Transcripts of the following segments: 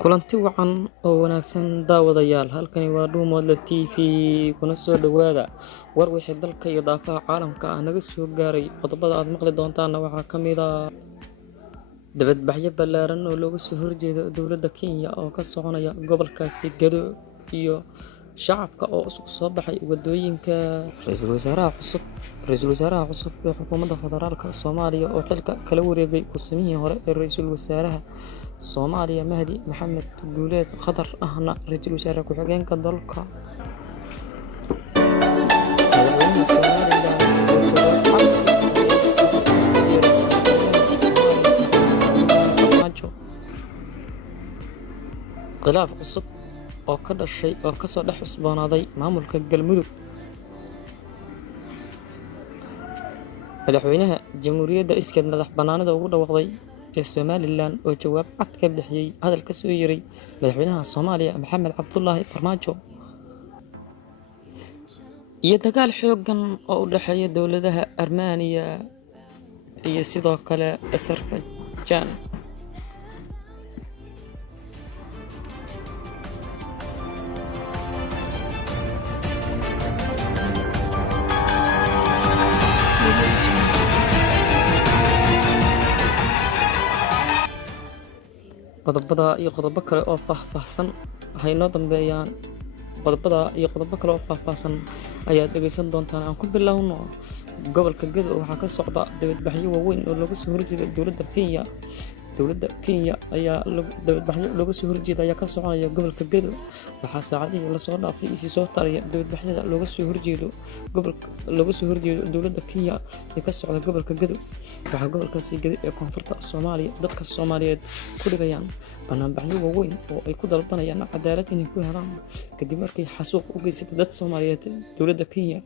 kulanti wacan oo wanaagsan daawadayaal, halkani waa Dhuumoodle TV. kuna soo dhawaada war wixii dalka iyo daafaha caalamka ah naga soo gaaray. qodobada aad maqli doontaana waxaa ka mid ah dibadbaxyo ballaaran oo looga soo horjeedo dowladda Kenya oo ka soconaya gobolkaasi Gedo, iyo shacabka oo isku soo baxay wadooyinka. Ra'iisul wasaaraha cusub ee xukuumadda federaalka Soomaaliya oo xilka kala wareegay ku-samihii hore ee ra'iisul wasaaraha Soomaaliya Mahdi Maxamed Guuleed Khadar ahna ra'iisul wasaare ku-xigeenka dalka. khilaaf cusub oo kasoo dhex cusboonaaday maamulka Galmudug. madaxweynaha jamhuuriyadda iskeed madax bannaanida ugu dhawaaqday ee Somaliland oo jawaab cad ka bixiyay hadal ka soo yeeray madaxweynaha Soomaaliya Maxamed Cabdullaahi Farmaajo, iyo dagaal xooggan oo u dhexeeya dowladaha Armenia iyo sidoo kale Azerbaijan. qodobada iyo qodobo kale oo faahfaahsan waxay noo dambeeyaan. qodobada iyo qodobo kale oo faahfaahsan ayaad dhegeysan doontaan. aan ku bilowno gobolka Gedo waxaa ka socda dibadbaxyo waaweyn oo looga soo horjeeda dowladda Kenya ayaa dibadbaxyo looga soo horjeeda ayaa ka soconaya gobolka Gedo. waxaa saacadihii lasoo dhaafay isi soo taraya dibadbaxyada looga soo horjeedo dowladda Kenya ee ka socda gobolka Gedo. waxaa gobolkaasi Gedo ee koonfurta Soomaaliya dadka Soomaaliyeed ku dhigayaan banaanbaxyo waaweyn oo ay ku dalbanayaan cadaalad inay ku helaan kadib markii xasuuq u geysatay dad Soomaaliyeed dowladda Kenya.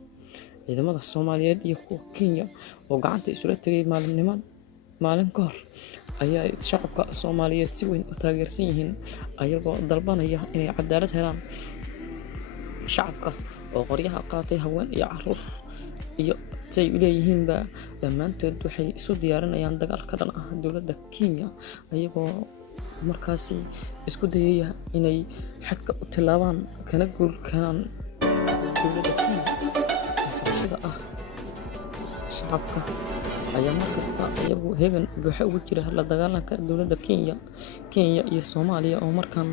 ciidamada Soomaaliyeed iyo kuwa Kenya oo gacanta isula tagay maalin ka hor ayaa shacabka Soomaaliyeed si weyn u taageersan yihiin, ayagoo dalbanaya inay cadaalad helaan. shacabka oo qoryaha qaatay haween iyo caruur iyo say u leeyihiinba dhammaantood waxay isu diyaarinayaan dagaal ka dhan ah dowladda Kenya, ayagoo markaasi isku dayaya inay xadka u tilaabaan kana guulkaan dowladda Kenya. sida ah shacabka ayaa markasta iyagu heegan buuxa ugu jira la dagaalanka dowladda Kenya iyo Soomaaliya oo markaan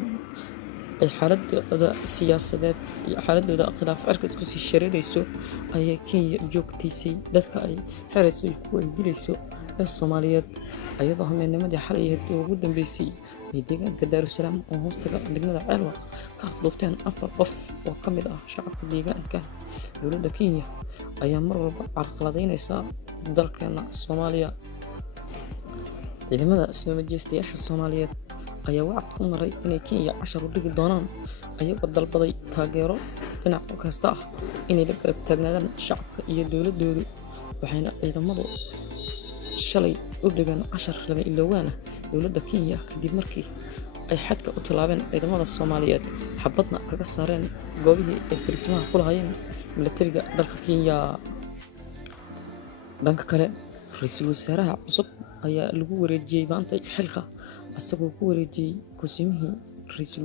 ay xaaladooda siyaasadeed iyo xaaladooda khilaaf cirka isku sii shareerayso, ayay Kenya joogtaysay dadka ay xirayso iyo kuwa ay dilayso ee Soomaaliyeed, ayadoo habeennimadii xalay ugu dambeysay ay deegaanka Daarusalaam oo hoostaga degmada Ceelwaq ka afduubteen 4 qof oo ka mid ah shacabka deegaanka. dowladda Kenya ayaa mar walba carqaladaynaysa dalkeena Soomaaliya. ciidamada soo majeystayaasha Soomaaliyeed ayaa wacd ku maray inay Kenya cashar u dhigi doonaan, ayagoo dalbaday taageero dhinac kasta ah inay la garab taagnaadaan shacabka iyo dowladoodu. waxayna ciidamadu shalay u dhigeen cashar lama ilowaan ah dowladda Kenya kadib markii ay xadka u tilaabeen ciidamada Soomaaliyeed, xabadna kaga saareen goobihii ay fariisimaha ku lahayeen militariga dalka Kenya. dhanka kale, ra'iisul wasaaraha cusub ayaa lagu wareejiyay maanta xilka, isagoo ku wareejiyay ku-samihii ra'iisul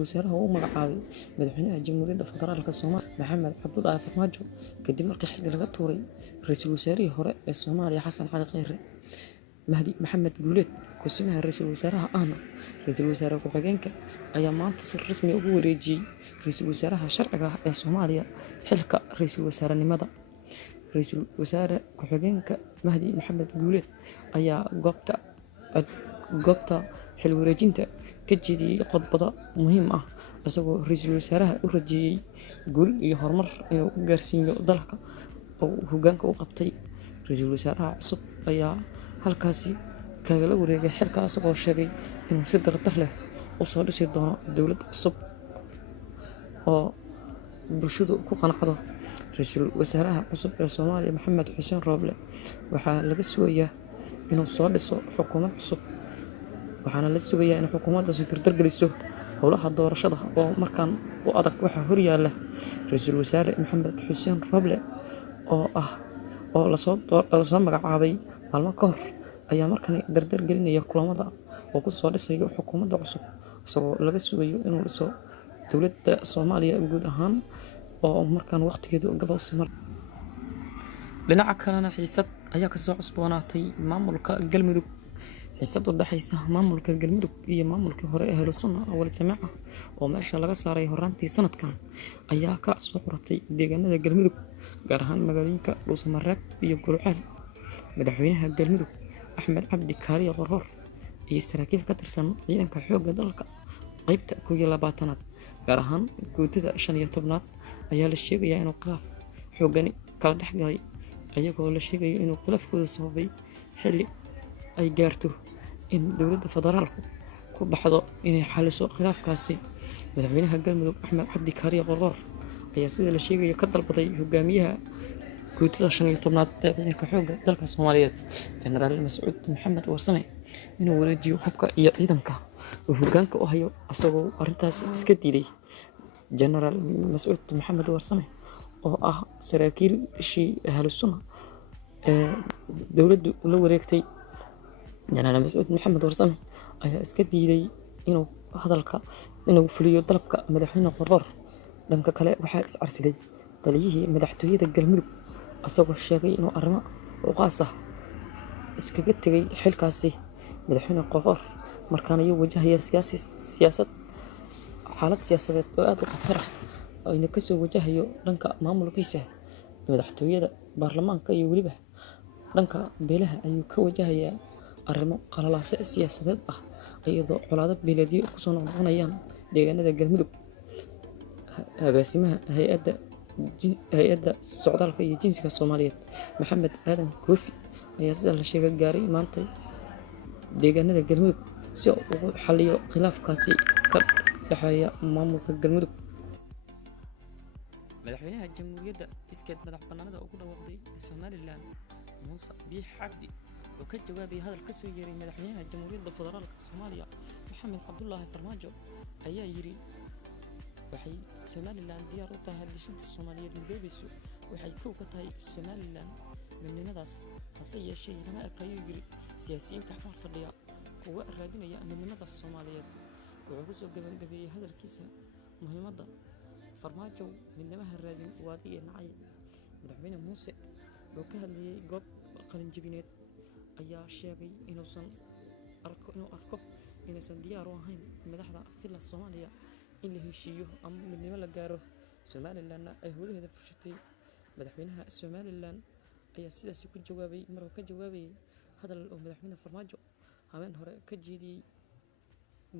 wasaaraha oo u magacaabay madaxweynaha jamhuuriyadda federaalka Soomaaliya Maxamed Cabdullaahi Farmaajo kadib markii xilka laga tuuray ra'iisul wasaarihii hore ee Soomaaliya Xasan Cali Khayre. Mahdi Maxamed Guuleed, ku-samaha ra'iisul wasaaraha ahna ra'iisul wasaare ku-xigeenka, ayaa maanta si rasmi ugu wareejiyay ra'iisul wasaaraha sharciga ah ee Soomaaliya xilka ra'iisul wasaarenimada. ra'iisul wasaare ku-xigeenka Mahdi Maxamed Guuleed ayaa goobta xil wareejinta ka jeediyay khudbado muhiim ah, isagoo ra'iisul wasaaraha u rajeeyay guul iyo horumar inuu u gaarsiiyo dalka oo uu hoggaanka u qabtay. ra'iisul wasaaraha cusub ayaa halkaasi kagala wareegay xilka, isagoo sheegay inuu si dardar leh u soo dhisi doono dowlad cusub oo bulshadu ku qanacdo. ra'iisul wasaaraha cusub ee Soomaaliya Maxamed Xuseen Rooble waxaa laga sugayaa inuu soo dhiso xukuumad cusub, waxaana la sugayaa in xukuumaddaasi dardar geliso howlaha doorashada oo markaan u adag. waxaa horyaala ra'iisul wasaare Maxamed Xuseen Rooble oo lasoo magacaabay maalmo ka hor ayaa markani dardar gelinaya kulamada oo ku soo dhisayo xukuumadda cusub isagoo laga sugayo inuu dhiso dowladda Soomaaliya guud ahaan oo markaan waqtigeedu gabowsi mar. dhinaca kalena xiisad ayaa kasoo cusboonaatay maamulka Galmudug. xiisad u dhaxaysa maamulka Galmudug iyo maamulkii hore ee Ahlusunna wal Jamaaca oo meesha laga saaray horaantii sanadkan ayaa ka soo xuratay deegaanada Galmudug gaar ahaan magaalooyinka Dhuusamareeb iyo Gurceel. madaxweynaha Galmudug Axmed Cabdi Kaariye Qorqor iyo saraakiil ka tirsan ciidanka xoogga dalka qaybta 12aad gaar ahaan guutada 15aad ayaa la sheegayaa inuu khilaaf xoogani kala dhex galay, ayagoo la sheegayo inuu khilaafkooda sababay xilli ay gaarto in dowladda federaalku ku baxdo inay xaliso khilaafkaasi. madaxweynaha Galmudug Axmed Cabdi Kaariye Qorqor ayaa sida la sheegayo ka dalbaday hogaamiyaha guutada 15aad ee ciidanka xoogga dalka Soomaaliyeed Generaal Mascuud Maxamed Warsame inuu wareejiyo hubka iyo ciidanka uu hoggaanka u hayo, asagoo arrintaas iska diiday. Generaal Mascuud Maxamed Warsame oo ah saraakiishii Ahlusunna ee dowladdu la wareegtay, Generaal Mascuud Maxamed Warsame ayaa iska diiday inuu fuliyo dalabka madaxweyne Qorqor. dhanka kale waxaa is-carsilay taliyihii madaxtooyada Galmudug asagoo sheegay inuu arrimo u qaas ah iskaga tegay xilkaasi. madaxweyne Qorqor markaan ayuu wajahaya xaalad siyaasadeed oo aad u khatar ah oo ayna kasoo wajahayo dhanka maamulkiisa madaxtooyada, baarlamaanka iyo weliba dhanka beelaha ayuu ka wajahayaa arrimo qalalaase siyaasadeed ah iyadoo colaado beeleedyo kusoo noqonayaan deegaanada Galmudug. agaasimaha hay-adda socdaalka iyo jinsiga Soomaaliyeed Maxamed Aadan Koofi ayaa sida la sheegay gaaray maanta deegaanada Galmudug si uu ugu xalliyo khilaafkaasi ka dhexeeya maamulka Galmudug. madaxweynaha jamhuuriyadda iskeed madax bannaanida ugu dhawaaqday Somaliland Muuse Biixi Cabdi oo ka jawaabay hadal ka soo yeeray madaxweynaha jamhuuriyadda federaalka Soomaaliya Maxamed Cabdullaahi Farmaajo ayaa yiri waxay Somaliland diyaar u tahay dhismaha Soomaaliyeed midoobayso, waxay kow ka tahay Somaliland midnimadaas, hase yeeshee lama arkayo yiri siyaasiyiinta xor fadhiya kuwa raadinaya midnimada Soomaaliyeed. wuxuu ku soo gabagabeeyay hadalkiisa muhiimadda Farmaajo midnimada raadin waadiga nacay. madaxweyne Muuse oo ka hadlayay goob qalinjabineed ayaa sheegay inuu arko inaysan diyaar u ahayn madaxda filla Soomaaliya in la heshiiyo ama midnimo la gaaro, Somalilandna ay howlaheeda fushatay. madaxweynaha Somaliland ayaa sidaas ku jawaabay maruu ka jawaabayay hadal oo madaxweyne Farmaajo habeen hore ka jeediyay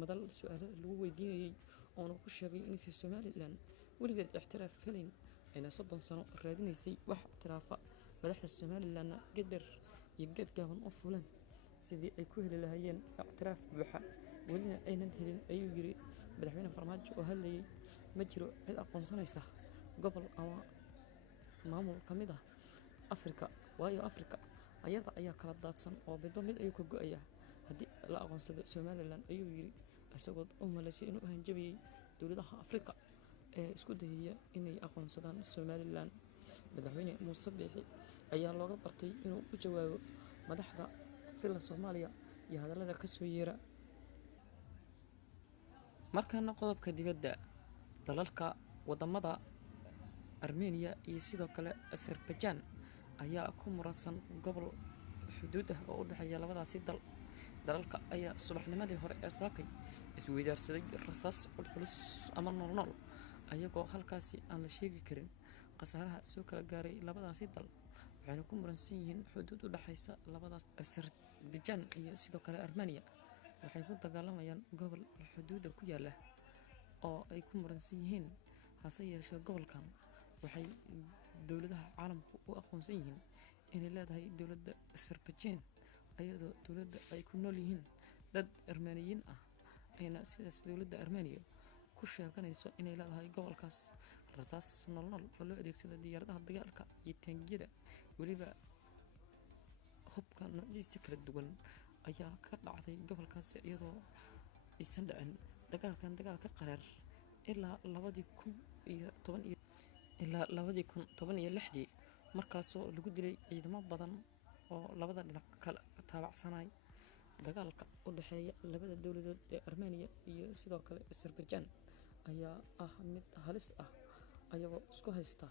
madal su'aalo lagu weydiinayay oo ku sheegay in Somaliland weligeed ixtiraaf helayn ayna 30 sano raadinaysay wax ixtiraafa. madaxda Somalilandna geedar iyo geed gaaban u fuleen sidii ay ku heli lahaayeen ixtiraaf buuxa, welina aynan helin ayuu yiri madaxweyne Farmaajo oo hadlayay. ma jiro cid aqoonsanaysa gobol ama maamul ka mid ah Afrika, waayo Afrika ayada ayaa kala daadsan oo midba mid ayuu ka go'ayaa haddii la aqoonsado Somaliland ayuu yiri, isagoo u malaysay inuu hanjabiyay dowladaha Afrika ee isku dayaya inay aqoonsadaan Somaliland. madaxweyne Muuse Biixi ayaa looga bartay inuu u jawaabo madaxda filla Soomaaliya iyo hadallada ka soo yeera. markaana qodobka dibadda, dalalka wadamada Armenia iyo sidoo kale Azerbaijan ayaa ku muransan gobol xuduud ah oo u dhexeeya labadaasi dal. dalalka ayaa subaxnimadii hore ee saakay isweydaarsaday rasaas culculus ama noolnool, ayagoo halkaasi aan la sheegi karin khasaaraha soo kala gaaray labadaasi dal, waxayna ku muransan yihiin xuduud u dhaxaysa labadaas. Azerbaijan iyo sidoo kale Armenia waxay ku dagaalamayaan gobol xuduudda ku yaala oo ay ku muransan yihiin, hase yeeshee gobolkan waxay dowladaha caalamku u aqoonsan yihiin inay leedahay dowladda Azerbaijan, ayadoo dowladda ay ku nool yihiin dad Armeniyiin ah, ayna sidaas dowladda Armenia ku sheeganayso inay leedahay gobolkaas. rasaas noolnool oo loo adeegsada diyaaradaha dagaalka iyo taangiyada weliba hubka noocyadiisa kala duwan ayaa ka dhacday gobolkaasi, iyadoo aysan dhicin dagaal ka qaraar ilaa 2016 markaasoo lagu dilay ciidamo badan oo labada dhinac kala taabacsanay. dagaalka u dhexeeya labada dowladood ee Armenia iyo sidoo kale Azerbaijan ayaa ah mid halis ah ayagoo isku haysta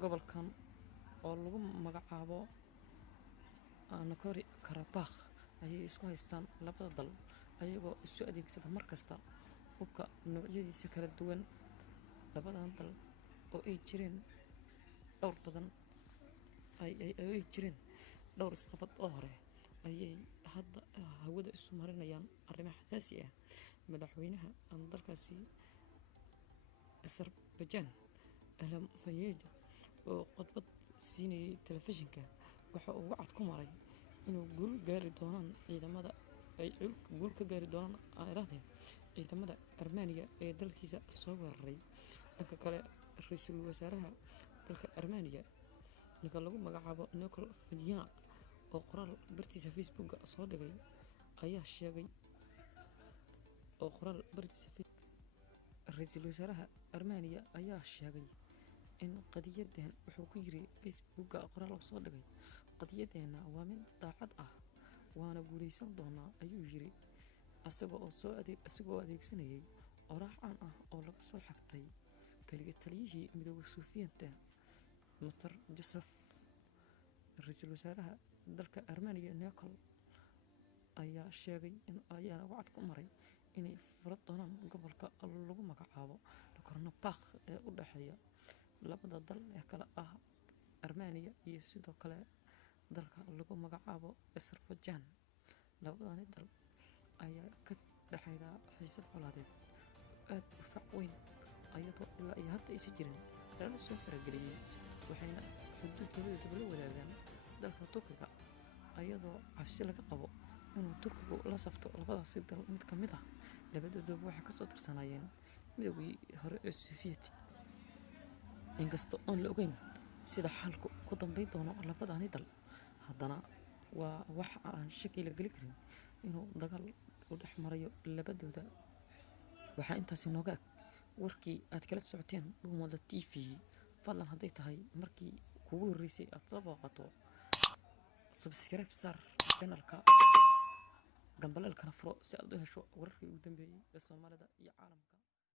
gobolkan oo lagu magacaabo Nagorno-Karabakh ayay isku haystaan labada dal ayagoo isu adeegsada markasta hubka noocyadiisa kala duwan. Labadan dal oo ay jireen dhowr badan ay jireen dhowr isqabad oo hore ayay hadda hawada isu marinayaan arrimo xasaasi ah. Madaxweynaha dalkaasi Azerbaijan Ilham Aliyev oo khudbad siinayay telefishinka waxa uu wacd ku maray inuu guul ka gaari doonaan ciidamada Armenia ee dalkiisa soo weeraray. Dhanka kale, ra'iisul wasaaraha dalka Armenia ninka lagu magacaabo Nikol Paschal oo qoraal bartiisa Facebook soo dhigay ayaa sheegay ra'iisul wasaaraha Armenia ayaa sheegay in qadiyadan wuxuu ku yiri Facebook qoraal soo dhigay qadiyadeena waa mid daacad ah waana guuleysan doonaa ayuu yiri asagoo adeegsanayay oraah caan ah oo laga soo xigtay kaliya taliyihii midowga Suufiyiinta Master Joseph. Ra'iisul wasaaraha dalka Armenia Nikol ayaa sheegay ayaana wacd ku maray inay furo doonaan gobolka lagu magacaabo Nagorno-Karabakh ee u dhexeeya labada dal ee kala ah Armenia iyo sidoo kale dalka lagu magacaabo Azerbaijan. Labadani dal ayaa ka dhexeeya xiisad colaadeed aad u fac weyn ayadoo ilaa iyo hadda aysan jirin dalal soo farageliyay, waxayna xuduud labadooduba la wadaagaan dalka Turkiga ayadoo cabsi laga qabo inuu Turkigu la safto labadaasi dal mid ka mid ah. Labadooduba waxay kasoo tirsanayeen midowgii hore ee Suufiyiinta. Inkasta oon la ogeyn sida xalku ku dambeyn doono labadani dal, haddana waa wax aan shaki la geli karin inuu dagaal u dhex marayo labadooda. Waxaa intaasi nooga ag warkii aad kala socoteen Dhuumoodle TV. Fadlan hadday tahay markii kugu horreysay aad soo booqato, subscribe saar channelka, gambaleelkana furo si aad u hesho wararkii ugu dambeeyay ee Soomaalida iyo caalamka.